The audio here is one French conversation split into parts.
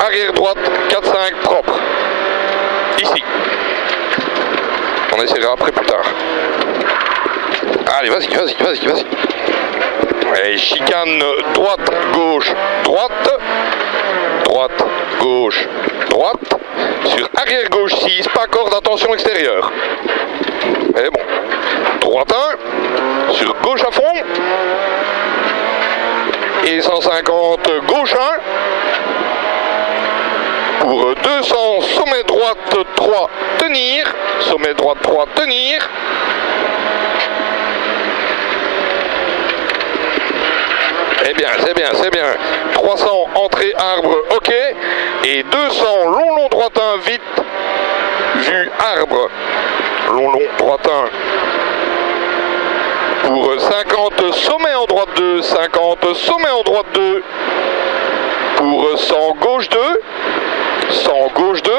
arrière droite 4-5 propre. Ici. On essaiera après plus tard. Allez, vas-y. Et chicane droite, gauche, droite. Droite, gauche, droite. Sur arrière gauche 6, pas corde, attention extérieure. Et bon. Droite 1. Sur gauche à fond. Et 150 gauche 1. Pour 200 sommet droite 3 tenir. Sommet droite 3 tenir. C'est bien. 300 entrée arbre, ok. Et 200 long droite 1 vite. Vue arbre. Long droite 1. Pour 50 sommet en droite 2. 50 sommet en droite 2. Pour 100 gauche 2. 100 gauche 2.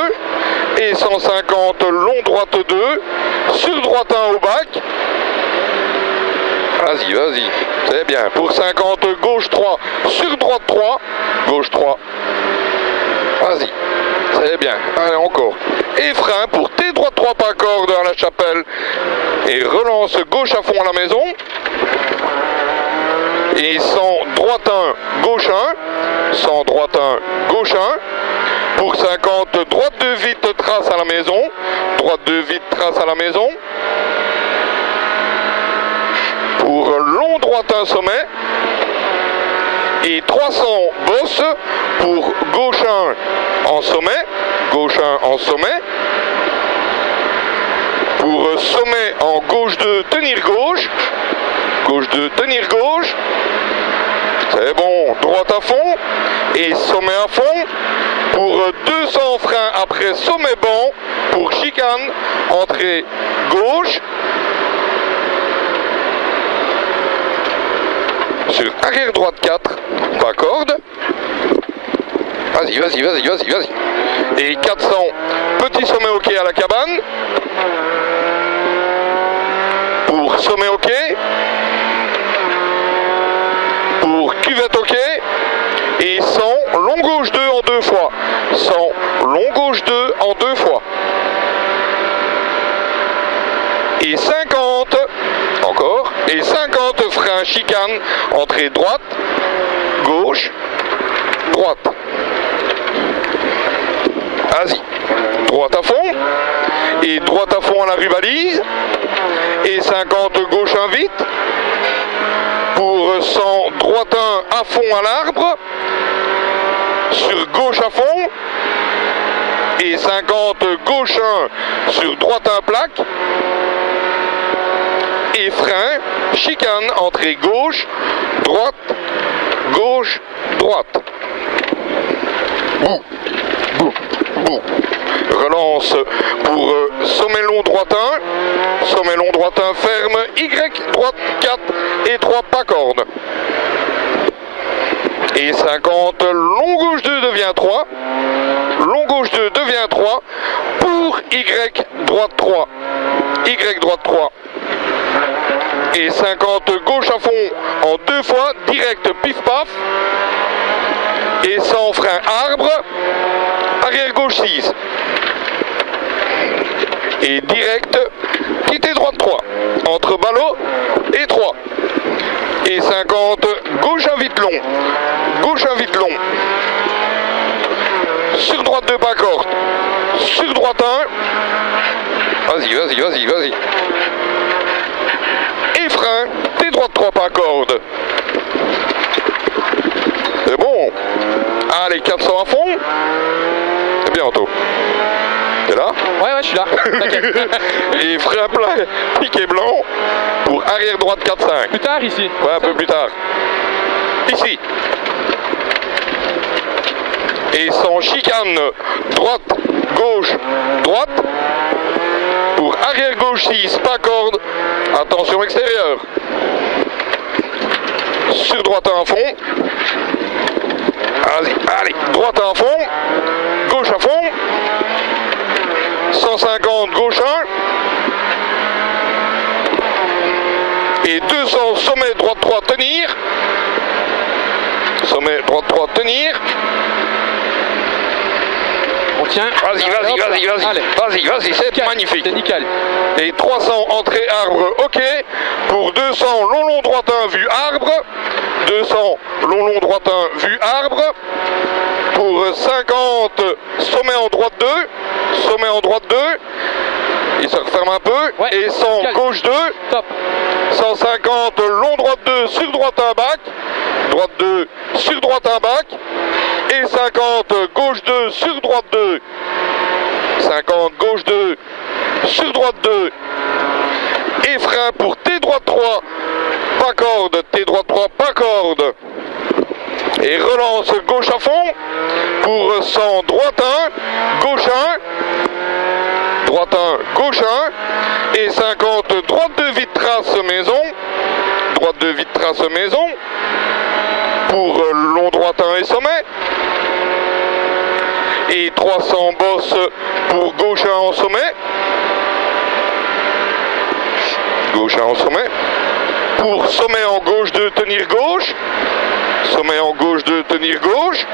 Et 150 long droite 2. Sur droite 1 au bac. Vas-y, c'est bien. Pour 50, gauche 3, sur droite 3, gauche 3. Vas-y, c'est bien. Allez, encore. Et frein pour T droite 3 pas corde à la chapelle. Et relance gauche à fond à la maison. Et 100 droite 1, gauche 1. 100 droite 1, gauche 1. Pour 50, droite 2 vite, trace à la maison. Droite 2 vite, trace à la maison. Pour long droite 1 sommet. Et 300 bosse pour gauche 1 en sommet. Gauche 1 en sommet. Pour sommet en gauche 2 tenir gauche. Gauche 2 tenir gauche. C'est bon. Droite à fond. Et sommet à fond. Pour 200 freins après sommet banc. Pour chicane. Entrée gauche. Sur arrière droite 4, pas corde. Vas-y. Et 400, petit sommet ok à la cabane. Pour sommet ok. Pour cuvette ok. Et 100, long gauche 2 en 2 fois. 100, long gauche 2 en 2 fois. Et 50, encore. Et 50 frein chicane, entrée droite, gauche, droite. Vas-y. Droite à fond. Et droite à fond à la rubalise. Et 50 gauche 1 vite. Pour 100 droite 1 à fond à l'arbre. Sur gauche à fond. Et 50 gauche 1 sur droite 1 plaque. Et frein, chicane, entrée gauche, droite, gauche, droite. Bouh. Relance pour sommet long droite 1. Sommet long droite 1 ferme, Y droite 4 et 3 pas corde. Et 50, long gauche 2 devient 3. Long gauche 2 devient 3. Pour Y droite 3. Y droite 3. Et 50 gauche à fond en 2 fois, direct pif paf. Et 100 frein arbre, arrière gauche 6. Et direct, quitter droite 3, entre ballot et 3. Et 50, gauche un vite long, gauche un vite long. Sur droite 2 pas corde, sur droite 1. Vas-y. Et frein, T droite 3 pas corde. C'est bon. Allez, 400 à fond. Et bientôt. T'es là? Ouais, je suis là. Et frein plein, piqué blanc. Pour arrière droite 4-5. Plus tard ici. Ouais, un peu plus tard. Ici. Et sans chicane, droite, gauche, droite. Pour arrière gauche 6, pas corde. Attention extérieure. Sur droite à fond. Allez, droite à fond. Gauche à fond. 150, gauche 1. Et 200, sommet droite 3, tenir. Sommet droite 3, tenir. tient. Vas-y, c'est magnifique. C'est nickel. Et 300 entrée arbre, ok. Pour 200 long droitin vue arbre. 200 long droitin vue arbre. Pour 50 sommet en droite 2. Sommet en droite 2. Il se referme un peu. Ouais. Et 100 gauche 2. Top. 150 long droite 2 sur droite un bac. Droite 2 sur droite un bac. Et 50 gauche 2 sur droite 2. 50 gauche 2 sur droite 2. Et frein pour T droite 3. Pas corde. T droite 3 pas corde. Et relance gauche à fond. Pour 100 droite 1. Gauche 1. Droite 1. Gauche 1. Et 50 droite 2 vite trace maison. Droite 2 vite trace maison. Pour long droite 1 et sommet. Et 300 bosse pour gauche 1 en sommet. Gauche 1 en sommet. Pour sommet en gauche 2 tenir gauche. Sommet en gauche 2 tenir gauche.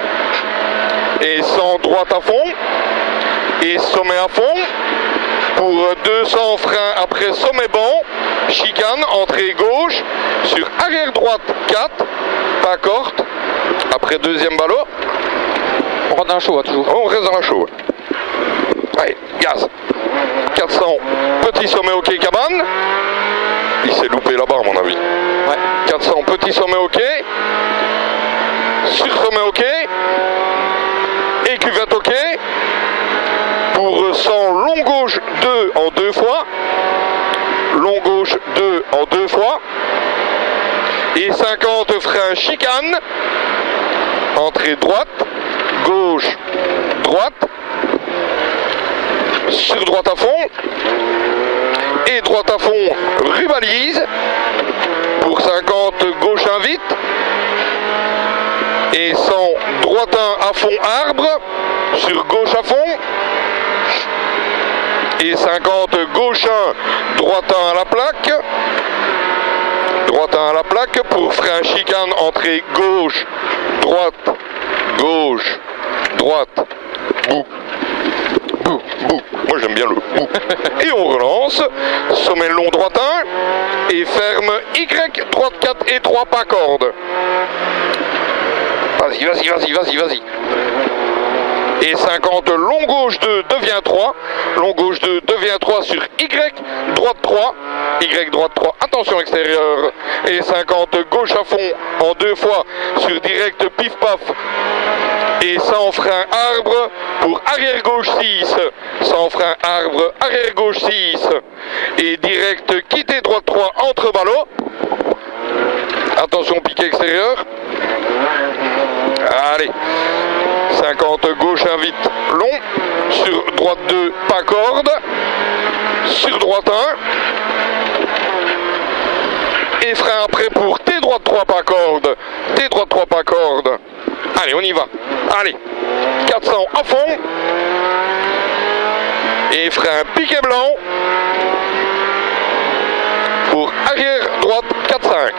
Et 100 droite à fond. Et sommet à fond. Pour 200 frein après sommet bon. Chicane, entrée gauche. Sur arrière droite 4. Pas corte. Après deuxième ballot. On rentre dans la chaux, hein, toujours. On reste dans la chaux. Allez, gaz. 400, petit sommet ok cabane. Il s'est loupé là-bas à mon avis. Ouais. 400, petit sommet ok. Sur sommet ok. Et cuvette ok. Pour 100, long gauche 2 en 2 fois. Long gauche 2 en 2 fois. Et 50 frein chicane. Entrée droite. Gauche, droite, sur droite à fond, et droite à fond, rivalise, pour 50, gauche 1 vite, et 100, droite 1 à fond arbre, sur gauche à fond, et 50, gauche 1, droite 1 à la plaque, droite 1 à la plaque, pour frein chicane, entrée gauche, droite, gauche, droite, bout, bout, bout. Moi j'aime bien le bout. Et on relance. Sommet long droite 1. Et ferme Y, droite 4 et 3 pas corde. Vas-y. Et 50 long gauche 2 devient 3. Long gauche 2 devient 3 sur Y, droite 3. Y, droite 3, attention extérieure. Et 50 gauche à fond en 2 fois sur direct pif paf. Et 100 frein arbre pour arrière gauche 6. 100 frein arbre, arrière gauche 6. Et direct quitter droite 3 entre ballots. Attention piqué extérieur. Allez. 50 gauche 1 vite long. Sur droite 2 pas corde. Sur droite 1. Et frein après pour T droite 3 pas corde. T droite 3 pas corde. Allez, on y va. Allez. 400 à fond. Et frein piqué blanc. Pour arrière droite 4-5.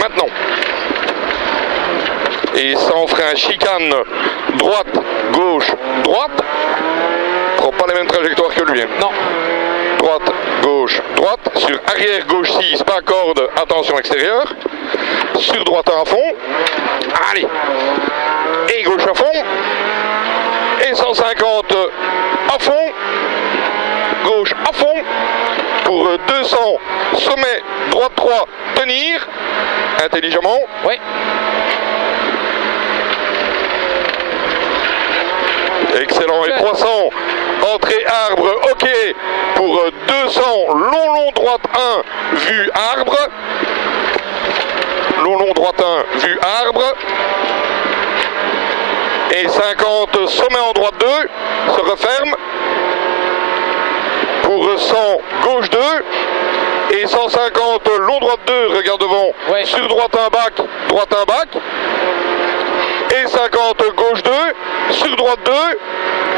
Maintenant. Et sans frein chicane. Droite, gauche, droite. Prends pas les mêmes trajectoires que lui. Non. Droite, gauche, droite. Sur arrière gauche 6, pas corde, attention extérieure. Sur droite à fond. Allez. Et gauche à fond. Et 150 à fond. Gauche à fond. Pour 200, sommet, droite 3, tenir. Intelligemment. Oui. Excellent. Et 300, entrée arbre, ok. Pour 200, long droite 1, vue arbre. Long droite 1, vue arbre. Et 50, sommet en droite 2, se referme. Pour 100, gauche 2. Et 150, long droite 2, regarde devant. Ouais. Sur droite 1 bac, droite 1 bac. Et 50, gauche 2, sur droite 2,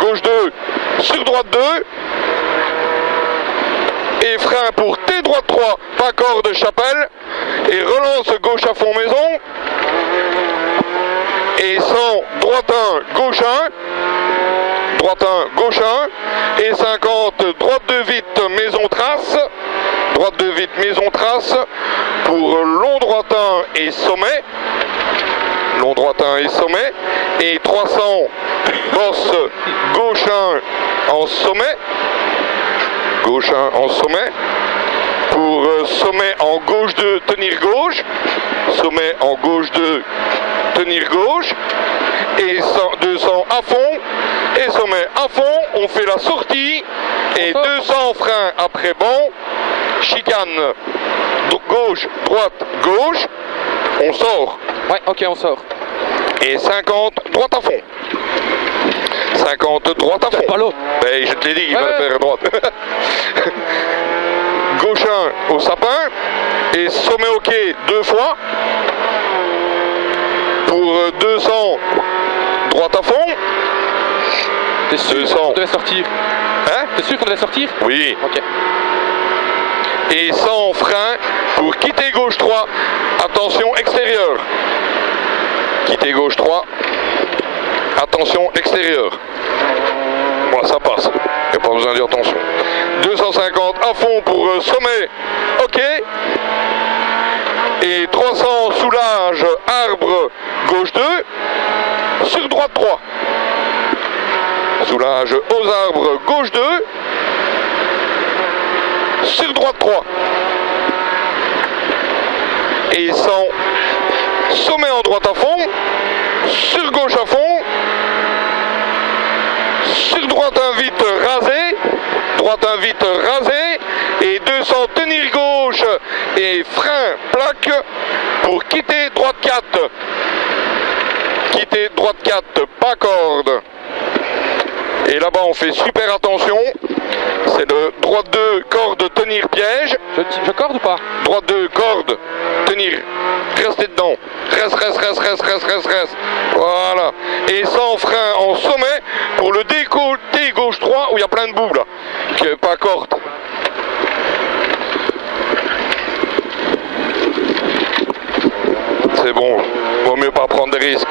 gauche 2, sur droite 2. Et frein pour T droite 3, pas corde chapelle. Et relance gauche à fond maison. Et 100, droite 1, droite 1, gauche 1. Et 50, droite 2 vite, maison trace. Droite 2 vite, maison trace. Pour long droite 1 et sommet. Long droite 1 et sommet. Et 300, bosse gauche 1 en sommet. Gauche 1 en sommet. Pour sommet en gauche 2, tenir gauche. Sommet en gauche 2, tenir gauche. Et 200 à fond. Et sommet à fond. On fait la sortie. Et 200 freins après bon. Chicane. Gauche, droite, gauche. On sort. Ouais, ok, on sort. Et 50, droite à fond. 50, droite à fond. Pas l'eau. Ben, je te l'ai dit qu'il fallait faire droite. Gauche 1 au sapin. Et sommet au quai 2 fois. Pour 200, droite à fond. T'es sûr 200. qu'on devait sortir? Hein? T'es sûr qu'on devait sortir? Oui. Ok. Et 100 frein pour quitter gauche 3. Attention extérieure. Quitter gauche 3. Attention extérieure. Voilà, ça passe. Il n'y a pas besoin de dire attention. 250 à fond pour sommet. Ok. Et 300 soulage, arbre, gauche 2. Sur droite 3. Soulage aux arbres, gauche 2. Sur droite 3. Et 100. Sommet en droite à fond. Sur gauche à fond. Sur droite un vite rasé. Droite un vite rasé. Et 200 tenir gauche. Et frein plaque. Pour quitter droite 4. Quitter droite 4. Pas corde. Et là-bas on fait super attention. C'est le droite 2, corde, tenir piège. Je corde ou pas? Droite 2, corde, tenir. Restez dedans. Reste. Voilà. Et sans frein en sommet pour le décolleté gauche 3 où il y a plein de bouts là. Que pas corde. C'est bon. Vaut mieux pas prendre des risques.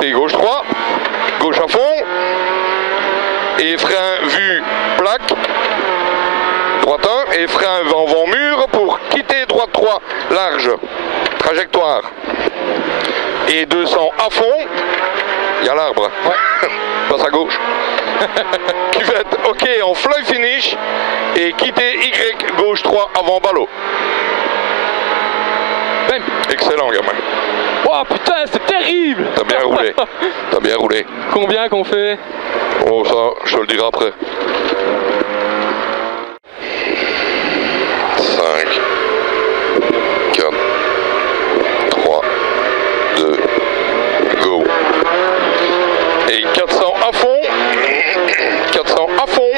T gauche 3. Gauche à fond. Et frein vue plaque. Droite 1 et frein vent mur pour quitter droite 3 large. Trajectoire. Et 200 à fond. Il y a l'arbre. Ouais. Passe à gauche. Cuvette, ok, en fly finish. Et quitter Y gauche 3 avant ballot. Bam. Excellent gamin. Oh putain, c'est terrible. T'as bien roulé. T'as bien roulé. Combien qu'on fait? Oh ça, je te le dirai après. 5, 4, 3, 2, go. Et 400 à fond. 400 à fond.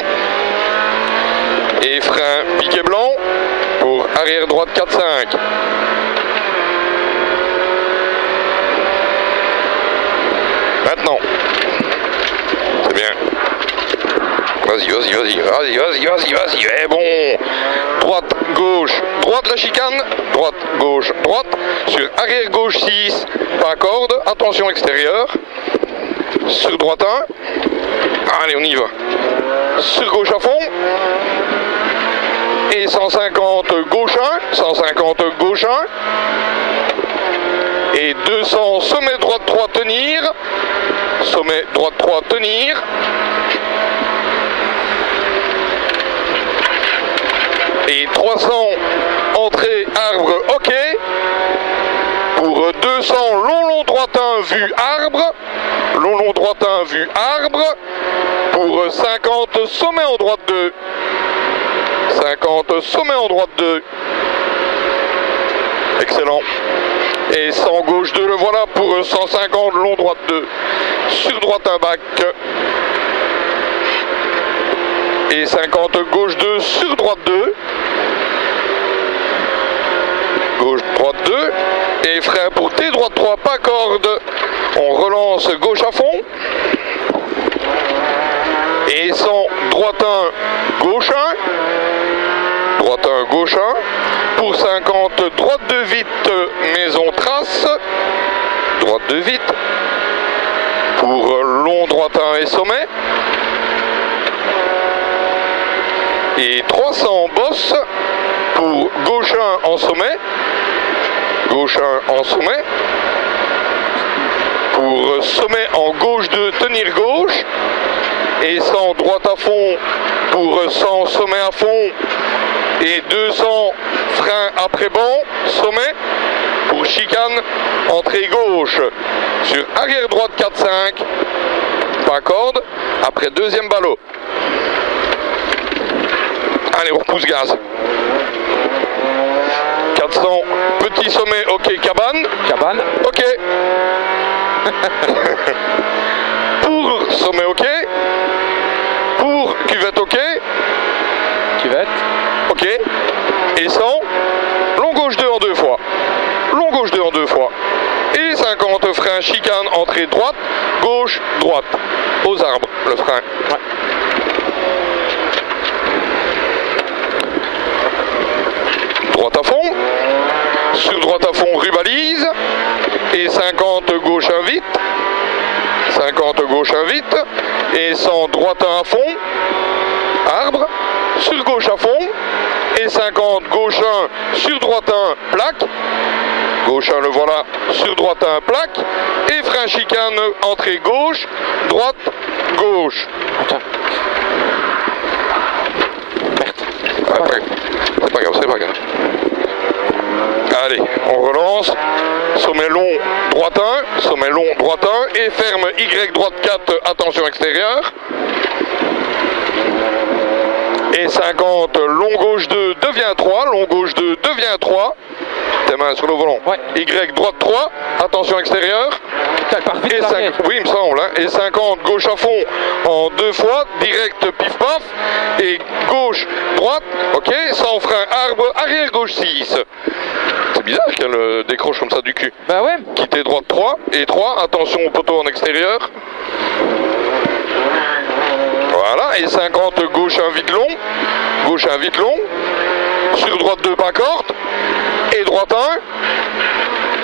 Et frein piqué blanc pour arrière droite 4-5. Maintenant. C'est bien. Vas-y. Eh bon. Droite, gauche, droite la chicane. Droite, gauche, droite. Sur arrière gauche 6. Pas corde. Attention extérieure. Sur droite 1. Allez, on y va. Sur gauche à fond. Et 150 gauche 1. 150 gauche 1. Et 200 sommet droite 3 tenir. Sommet droite 3 tenir. Et 300 entrée arbre ok. Pour 200 long droite 1 vue arbre. Long droite 1 vue arbre. Pour 50 sommet en droite 2. 50 sommet en droite 2. Excellent. Et 100 gauche 2, le voilà pour 150 long droite 2. Sur droite un bac. Et 50 gauche 2 sur droite 2. Gauche droite 2. Et frein pour T droite 3, pas corde. On relance gauche à fond. Et 100 droite 1, gauche 1. Droite 1, gauche 1. Pour 50, droite 2 vite, maison trace. Droite 2 vite. Pour long long droite 1 et sommet. Et 300 bosse pour gauche 1 en sommet. Gauche 1 en sommet. Pour sommet en gauche 2, tenir gauche. Et 100 droite à fond pour 100 sommet à fond. Et 200 frein après banc, sommet. Pour chicane, entrée gauche. Sur arrière droite 4-5. Pas corde. Après deuxième ballot. Allez, on repousse gaz. 400, petit sommet, ok, cabane. Cabane. Ok. Pour sommet, ok. Pour cuvette, ok. Cuvette. Ok. Et 100, long gauche 2 en 2 fois. Long gauche 2 en 2 fois. Et 50 frein, chicane, entrée droite, gauche, droite. Aux arbres, le frein. Ouais. Droite à fond, sur droite à fond rubalise, et 50 gauche 1 vite, 50 gauche 1 vite, et 100 droite 1 à fond, arbre, sur gauche à fond, et 50 gauche 1 sur droite 1 plaque, gauche 1 le voilà, sur droite 1 plaque, et frein chicane, entrée gauche, droite, gauche. Attends. Après, c'est pas grave, c'est pas grave. Allez, on relance. Sommet long, droite 1. Sommet long, droite 1. Et ferme Y, droite 4. Attention extérieure. Et 50, long gauche 2 devient 3. Long gauche 2 devient 3. Tes mains sur le volant. Ouais. Y, droite 3. Attention extérieure. Et 5, oui, il me semble. Hein. Et 50, gauche à fond en 2 fois. Direct, pif paf. Et gauche, droite. Ok. Sans frein, arbre, arrière, gauche 6. C'est bizarre qu'elle décroche comme ça du cul. Bah ouais. Quitter droite 3. Et 3. Attention au poteau en extérieur. Voilà. Et 50, gauche 1 vide long. Gauche 1 vide long. Sur droite 2, pas corde. Et droite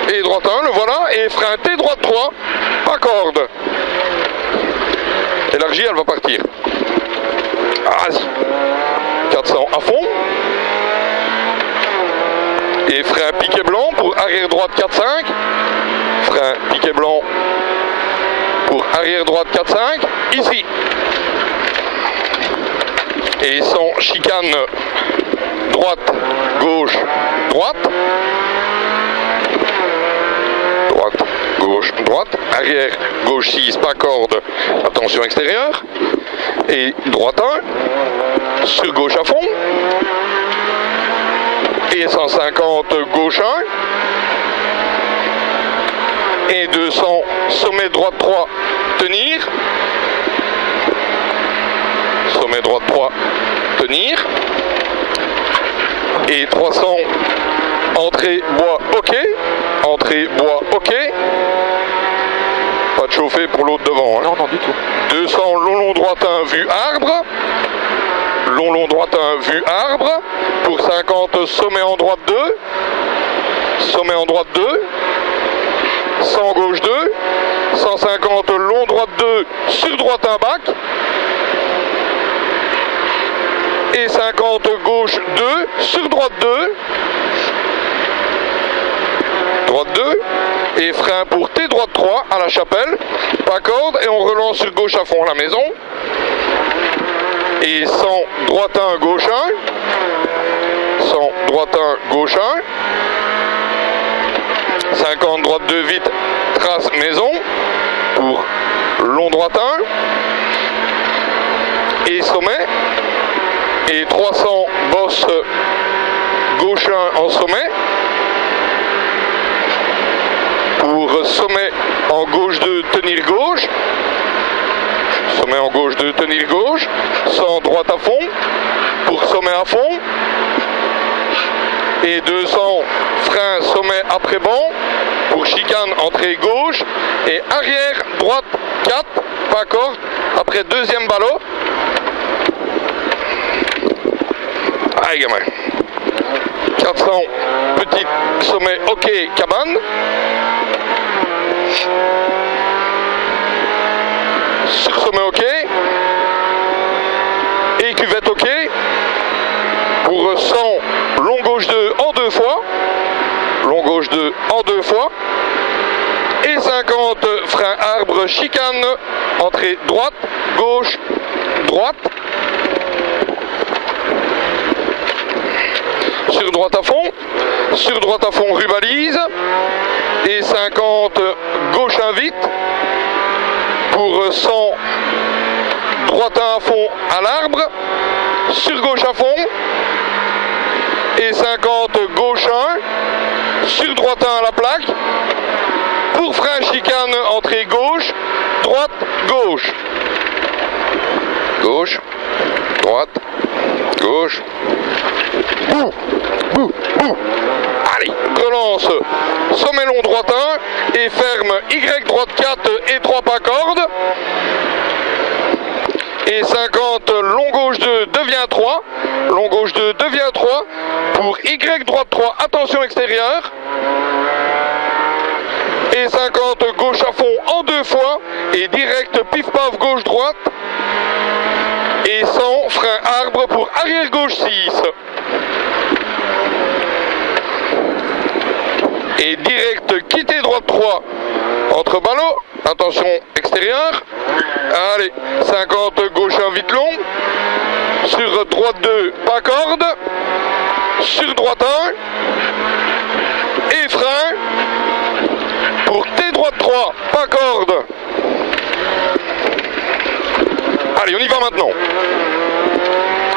1. Et droite 1, le voilà. Et frein T, droite 3. Pas corde. Élargie, elle va partir. Ah, 400 à fond. Et frein piquet blanc pour arrière droite 4-5. Frein piquet blanc pour arrière droite 4-5. Ici. Et sans chicane droite, gauche, droite. Droite, gauche, droite. Arrière, gauche 6, pas corde. Attention extérieure. Et droite 1. Sur gauche à fond. Et 150 gauche 1. Et 200 sommet droite 3 tenir. Sommet droite 3 tenir. Et 300 entrée bois ok. Entrée bois ok. Pas de chauffer pour l'autre devant. Hein. Non, non, du tout. 200 long droite 1 vue arbre. Long droite 1 vue arbre. Pour 50 sommet en droite 2. Sommet en droite 2. 100 gauche 2. 150 long droite 2 sur droite 1 bac. Et 50 gauche 2 sur droite 2. Droite 2. Et frein pour T droite 3 à la chapelle. Pas corde et on relance sur gauche à fond la maison. Et 100 droite 1 gauche 1. 100 droite 1 gauche 1. 50 droite 2 vite trace maison. Pour long droite 1. Et sommet. Et 300 bosse gauche 1 en sommet. Pour sommet en gauche 2 tenir gauche. Sommet en gauche 2 tenir gauche. 100 droite à fond. Pour sommet à fond. Et 200 frein sommet après banc. Pour chicane entrée gauche. Et arrière droite 4. Pas corde. Après deuxième ballot. Allez gamin. 400 petit sommet ok cabane. sur sommet OK. Et cuvette OK. Pour 100, long gauche 2 en 2 fois. Long gauche 2 en 2 fois. Et 50, frein arbre, chicane, entrée droite, gauche, droite. Sur droite à fond, rubalise. Et 50, gauche 1 vite. Pour 100, droite 1 à fond à l'arbre. Sur gauche à fond. Et 50, gauche 1. Sur droite 1 à la plaque. Pour frein chicane, entrée gauche, droite, gauche. Gauche, droite, gauche. Bouh, bouh, bouh. Allez, relance. Sommet long droite 1 et ferme Y droite 4 et 3 pas corde. Et 50, long gauche 2 devient 3. Long gauche 2 devient 3. Pour Y droite 3, attention extérieure. Et 50, gauche à fond en 2 fois. Et direct pif paf gauche droite. Et 100, frein arbre pour arrière gauche 6. Et direct quitter droite 3 entre ballot. Attention extérieure. Allez, 50, gauche 1 vite long. Sur droite 2, pas corde. Sur droite 1. Et frein. Pour T droite 3, pas corde. Allez, on y va maintenant.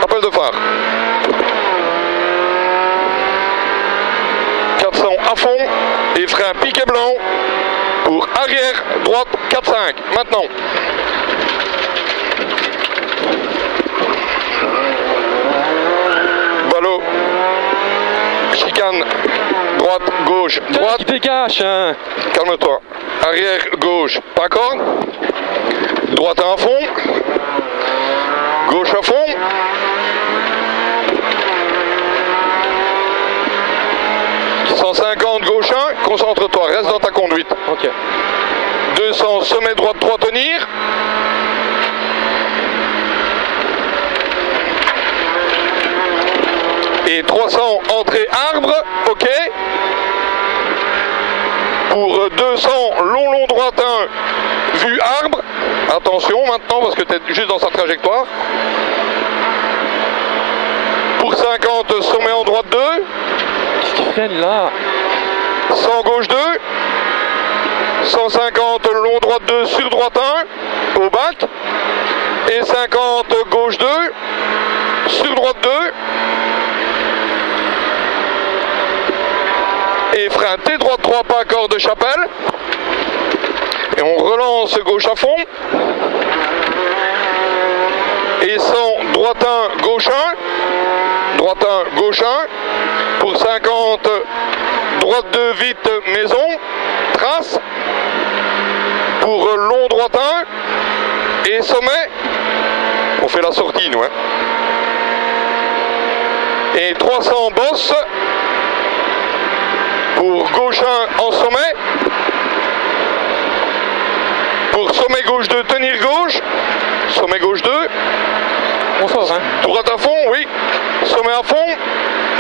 Appel de phare. 400 à fond. Et frein piquet blanc. Pour arrière, droite, 4-5. Maintenant. Ballot. Chicane. Droite, gauche, droite. Il dégage, hein. Calme-toi. Arrière, gauche, pas corde. Droite à fond. Gauche à fond. « 150, gauche 1, concentre-toi, reste dans ta conduite. » Ok. 200, sommet droite 3, tenir. Et 300, entrée arbre, ok. Pour 200, long droite 1, vue arbre. Attention maintenant parce que tu es juste dans sa trajectoire. Pour 50, sommet en droite 2. Qu'est-ce qu'il fait là? 100 gauche 2. 150 long droite 2 sur droite 1 au bac. Et 50 gauche 2 sur droite 2. Et frein T droite 3 pas corde de chapelle. Et on relance gauche à fond. Et 100 droite 1 gauche 1. Droite 1 gauche 1. Pour 50 droite 2 vite maison. Trace. Pour long droite 1. Et sommet. On fait la sortie nous. Hein. Et 300 bosse. Pour gauche 1 en sommet. Pour sommet gauche 2, tenir gauche. Sommet gauche 2. On sort, hein. Droite à fond, oui. Sommet à fond.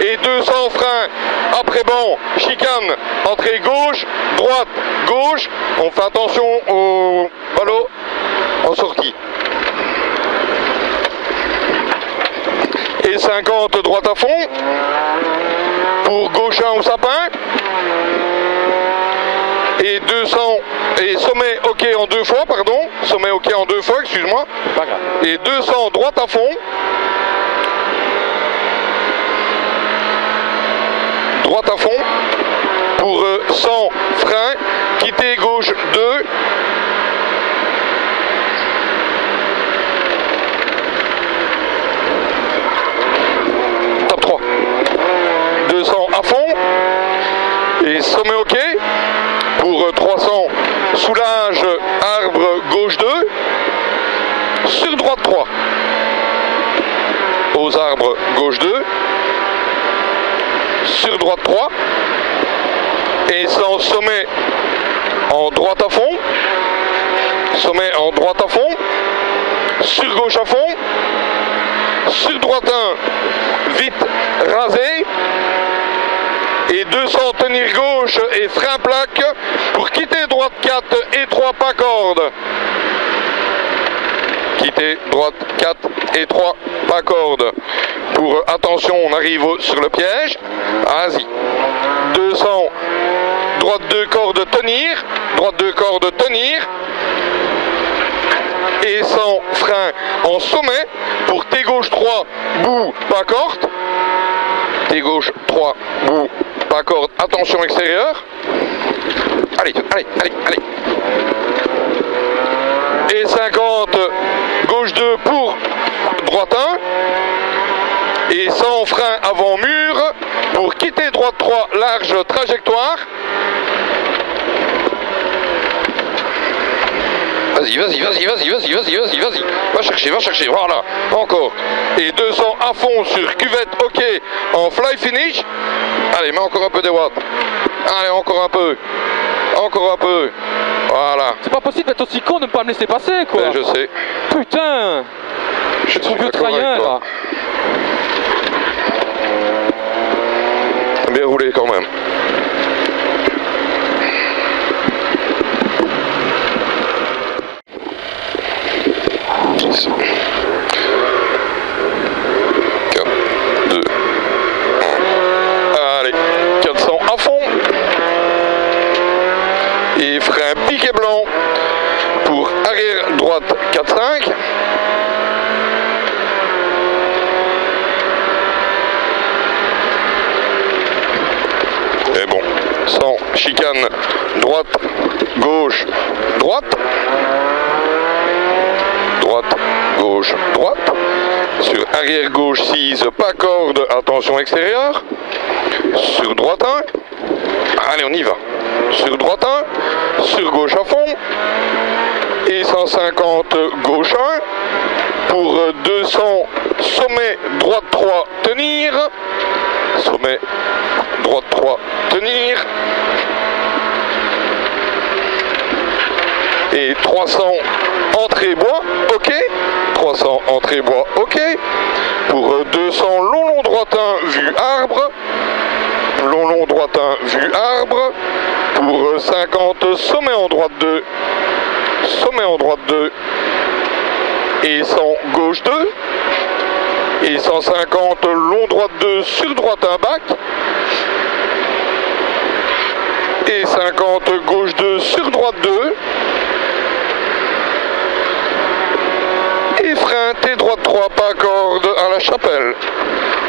Et 200 frein. Après banc, chicane. Entrée gauche, droite, gauche. On fait attention au ballot en sortie. Et 50 droite à fond. Pour gauche 1 au sapin. Et 200 et sommet ok en 2 fois, pardon. Sommet ok en 2 fois, excuse-moi. Pas grave. Et 200 droite à fond. Droite à fond. Pour 100 frein. Quitter gauche 2. Top 3. 200 à fond. Et sommet ok. Pour 300, soulage, arbre, gauche 2, sur droite 3, aux arbres, gauche 2, sur droite 3, et sans sommet en droite à fond, sommet en droite à fond, sur gauche à fond, sur droite 1, vite rasé, et 200 tenir gauche et frein plaque pour quitter droite 4 et 3 pas corde. Quitter droite 4 et 3 pas corde. Pour attention, on arrive sur le piège. Vas-y. 200, droite 2 corde tenir, droite 2 corde tenir. Et 100 frein en sommet pour T gauche 3, bout, pas corde. T gauche 3, bout, pas corde, attention extérieure. Allez, allez, allez, allez. Et 50, gauche 2 pour droite 1. Et 100 frein avant mur pour quitter droite 3, large trajectoire. Vas-y, vas-y, vas-y, vas-y, vas-y, vas-y, vas-y, vas-y. Va chercher, voilà, encore. Et 200 à fond sur cuvette, ok, en fly finish. Allez, mets encore un peu de watts. Allez, encore un peu. Encore un peu. Voilà. C'est pas possible d'être aussi con de ne pas me laisser passer, quoi. Ben, je sais. Putain. Je suis vieux traîneur, là. Bien roulé quand même. Allez, 400 à fond. Et frein piqué blanc pour arrière droite 4-5. Et bon, 100 chicane droite, gauche, droite. Droite, gauche, droite. Sur arrière gauche 6, pas corde, attention extérieure. Sur droite 1. Allez, on y va. Sur droite 1, sur gauche à fond. Et 150 gauche 1. Pour 200 sommet droite 3 tenir. Sommet droite 3 tenir. Et 300 entrée bois, ok. 300 entrée bois, ok. Pour 200 long droite 1 vue arbre. Long droite 1 vue arbre. Pour 50 sommet en droite 2. Sommet en droite 2. Et 100 gauche 2. Et 150 long droite 2 sur droite 1 bac. Et 50 gauche 2 sur droite 2. Et frein T droite 3 pas corde à la chapelle.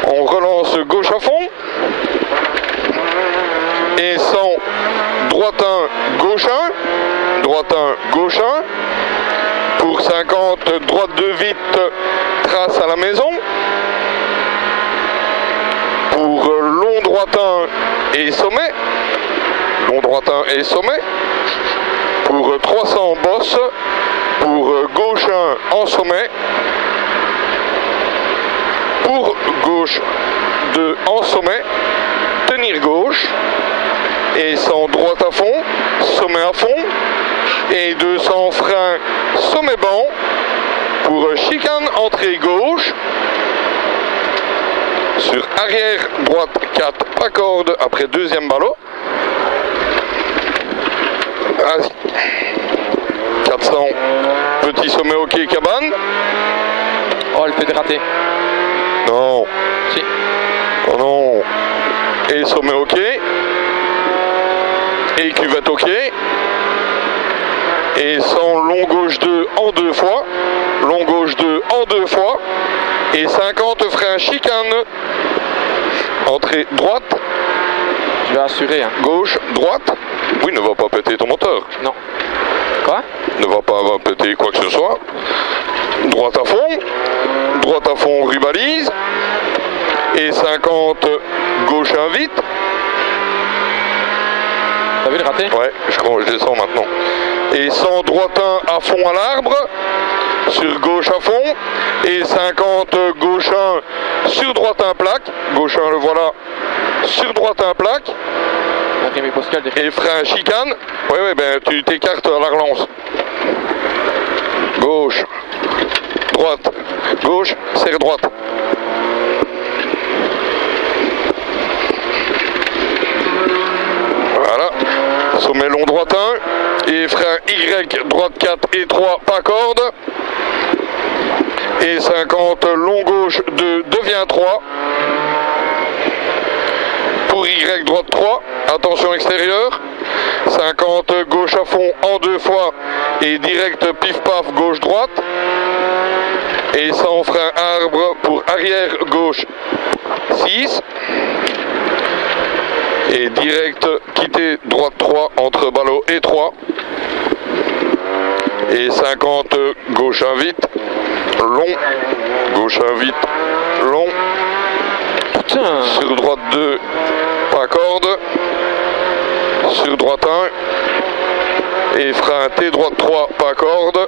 On relance gauche à fond. Et 100 droite 1 gauche 1. Droite 1 gauche 1. Pour 50 droite 2 vite trace à la maison. Pour long droite 1 et sommet. Long droite 1 et sommet. Pour 300 bosse. Pour gauche 1 en sommet. Pour gauche 2 en sommet. Tenir gauche. Et 100 droite à fond. Sommet à fond. Et 200 frein sommet banc. Pour chicane entrée gauche. Sur arrière droite 4 pas corde après deuxième ballot. Vas-y. 400, petit sommet ok cabane. Oh, elle fait des ratés. Non. Si. Oh non. Et sommet ok. Et cuvette ok. Et 100 long gauche 2 en 2 fois. Long gauche 2 en 2 fois. Et 50 frein chicane. Entrée droite. Je vais assurer. Hein. Gauche, droite. Oui, ne va pas péter ton moteur. Non. Quoi? Ne va pas péter quoi que ce soit. Droite à fond. Droite à fond, ribalise. Et 50 gauche 1 vite. T'as vu le raté? Ouais, je descends maintenant. Et 100 droite 1 à fond à l'arbre. Sur gauche à fond. Et 50 gauche 1 sur droite 1 plaque. Gauche 1 le voilà. Sur droite 1 plaque. Et frein frein chicane. Ouais, ben tu t'écartes à la relance. Gauche. Droite. Gauche. Serre droite. Voilà. Sommet long droite 1. Et frein Y droite 4 et 3 pas corde. Et 50 long gauche 2 devient 3. Pour Y droite 3, attention extérieure. 50 gauche à fond en 2 fois et direct pif paf gauche droite. Et sans frein arbre pour arrière gauche 6. Et direct quitter droite 3 entre ballot et 3. Et 50 gauche 1 vite. Long. Gauche 1 vite. Long. Putain. Sur droite 2. Pas corde. Sur droite 1. Et frein T droite 3, pas corde.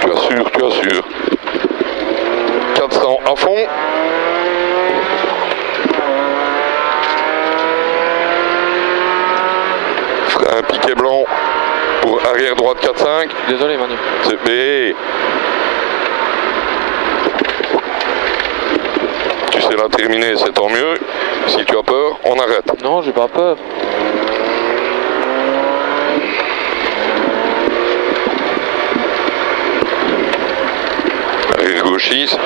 Tu assures, tu assures. 400 à fond. Frein piquet blanc pour arrière droite 4-5. Désolé Manu. C'est B. Tu sais la terminer, c'est tant mieux. Si tu as peur, on arrête. Non, j'ai pas peur. Arrière gauche 6.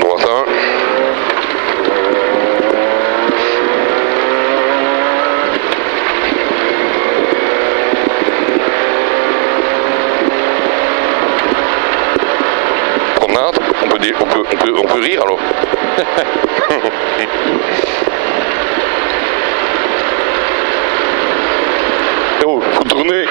Droite 1. On peut rire alors. Oh, faut tourner.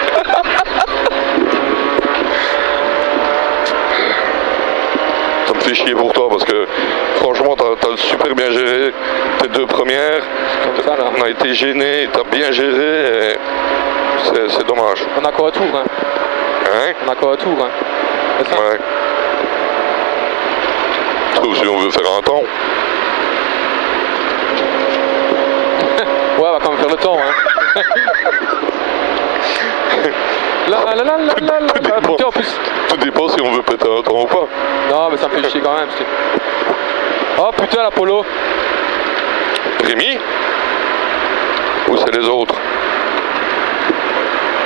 Ça me fait chier pour toi parce que franchement t'as super bien géré tes 2 premières. Comme ça, là. On a été gêné, t'as bien géré. C'est dommage. On a quoi à tour hein. Hein? On a quoi à tour hein. C'est ça? Ouais. Sauf si on veut faire un temps. Ouais, on va quand même faire le temps hein. Putain, en plus. Tout dépend si on veut péter un temps ou pas. Non mais ça me fait chier quand même. Oh putain l'Apollo. Rémi? Ou c'est les autres?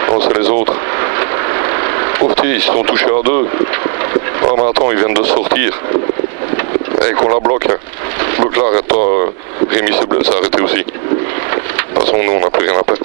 Non, c'est les autres. Oh putain, ils se sont touchés à 2. Oh mais attends, ils viennent de sortir. Et qu'on la bloque. Hein. Bloque là, arrête-toi. Rémi s'est arrêté aussi. De toute façon, nous, on n'a plus rien à perdre.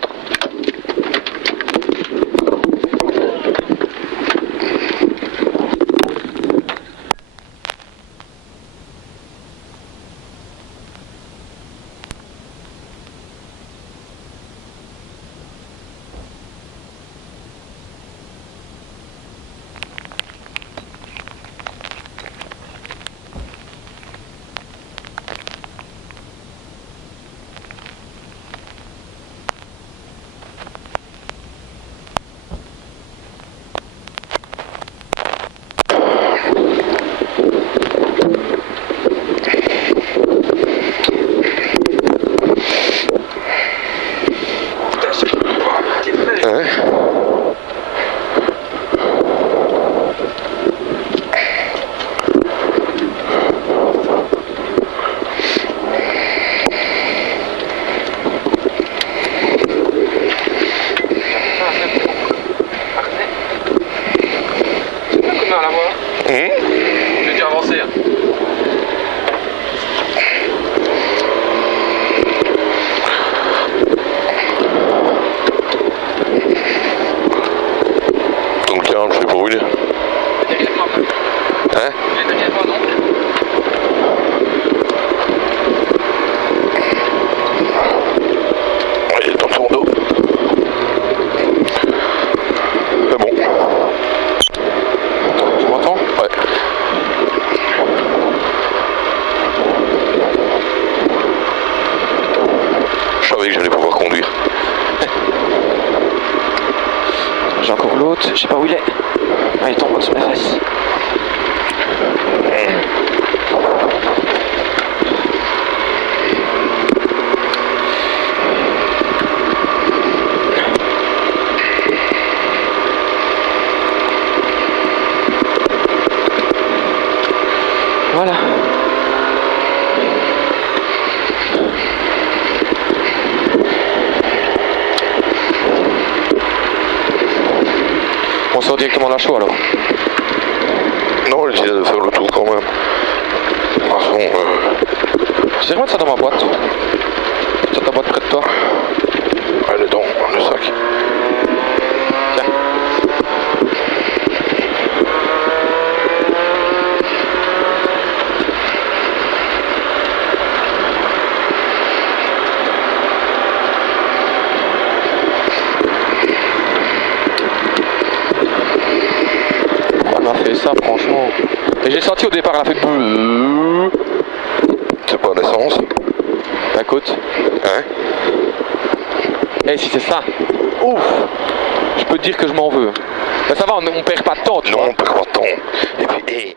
J'ai dû avancer. Dans le calme, je sais pas où il est. Hein? Il est derrière toi, non? Il est dans ton dos. C'est bon. Tu m'entends? Ouais. Je savais que j'allais pouvoir conduire. J'ai encore l'autre, je sais pas où il est. Ah, il tombe en dessous de ma face. Voilà. On sort directement la chaux alors. Non, je disais de faire le tour quand même. De toute façon, Tu sais remettre ça dans ma boîte. Sur ta boîte près de toi. elle est dans le sac. Tiens. Elle m'a fait ça franchement. Et j'ai senti au départ, elle a fait bouh. C'est pas l'essence. Bah écoute. Hein? Et si c'est ça, ouf, je peux te dire que je m'en veux. Ben ça va, on perd pas de temps, tu vois. Non, on perd pas de temps. Et puis,